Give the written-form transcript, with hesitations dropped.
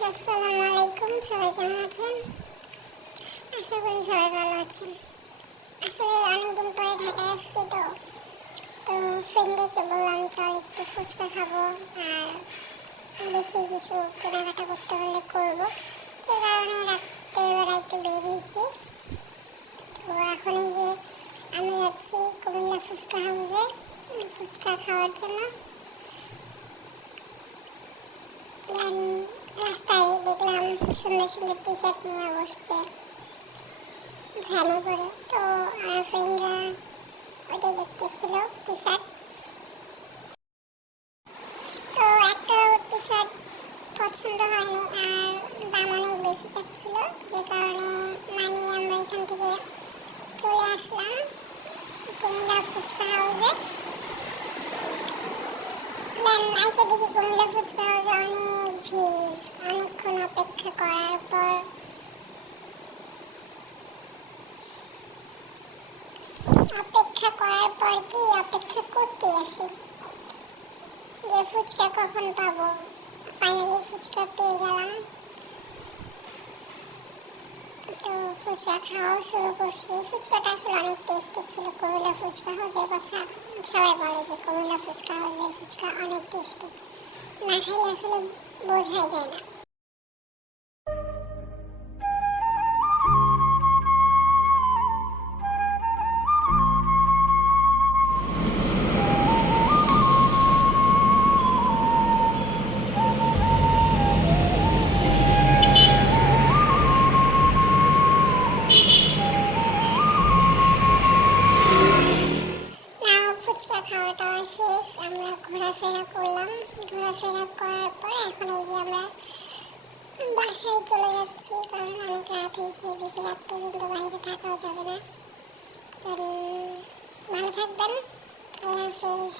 Guys, আসসালামু আলাইকুম। সবাই কেমন আছেন? আশা করি সবাই ভালো আছেন। আসলে অনেকদিন পরে ঢাকায় আসছি তো ফ্রেন্ডদেরকে বললাম চল একটু ফুচকা খাবো আর বেশি কিছু কেনাকাটা করতে হলে করবো, যে কারণে রাত্রেবেলা একটু বেরিয়েছি। তো এখন এই যে আমি যাচ্ছি কুমিল্লা ফুচকা হাউসে ফুচকা খাওয়ার জন্য। রাস্তায় দেখলাম সুন্দর সুন্দর টি শার্ট নিয়ে বসছে ভ্যানে করে। তো আমার ফ্রেন্ডরা ওইটাই দেখতেছিল টি শার্ট। তো একটা টি শার্ট পছন্দ হয়নি আর দাম অনেক বেশি চাচ্ছিল, যে কারণে মানিয়ে আমরা এখান থেকে চলে আসলাম কুমিল্লা ফুচকা হাউসে। আইসা দেখি কুমিল্লা ফুচকা হাউসে অনেক ভিড়। অনেকক্ষণ অপেক্ষা করার পর কি অপেক্ষা করতে আসি যে ফুচকা কখন পাবো। ফাইনালি ফুচকা পেয়ে গেলাম। তো ফুচকা খাওয়া শুরু করছি। ফুচকাটা আসলে অনেক টেস্টি ছিল। কুমিল্লা ফুচকা হাউসের কথা সবাই বলে যে কুমিল্লা ফুচকা হাউসের ফুচকা অনেক টেস্টি, না খাইলে আসলে বোঝাই যায় না। ফুচকা খাওয়াটা শেষ, আমরা ঘোরাফেরা করলাম। ঘোরাফেরা করার পর এখন এই যে আমরা বাসায় চলে যাচ্ছি, কারণ অনেক রাত হয়েছে। বেশি রাত পর্যন্ত বাইরে থাকাও যাবে না। ভালো থাকবেন। আল্লাহ হাফেজ।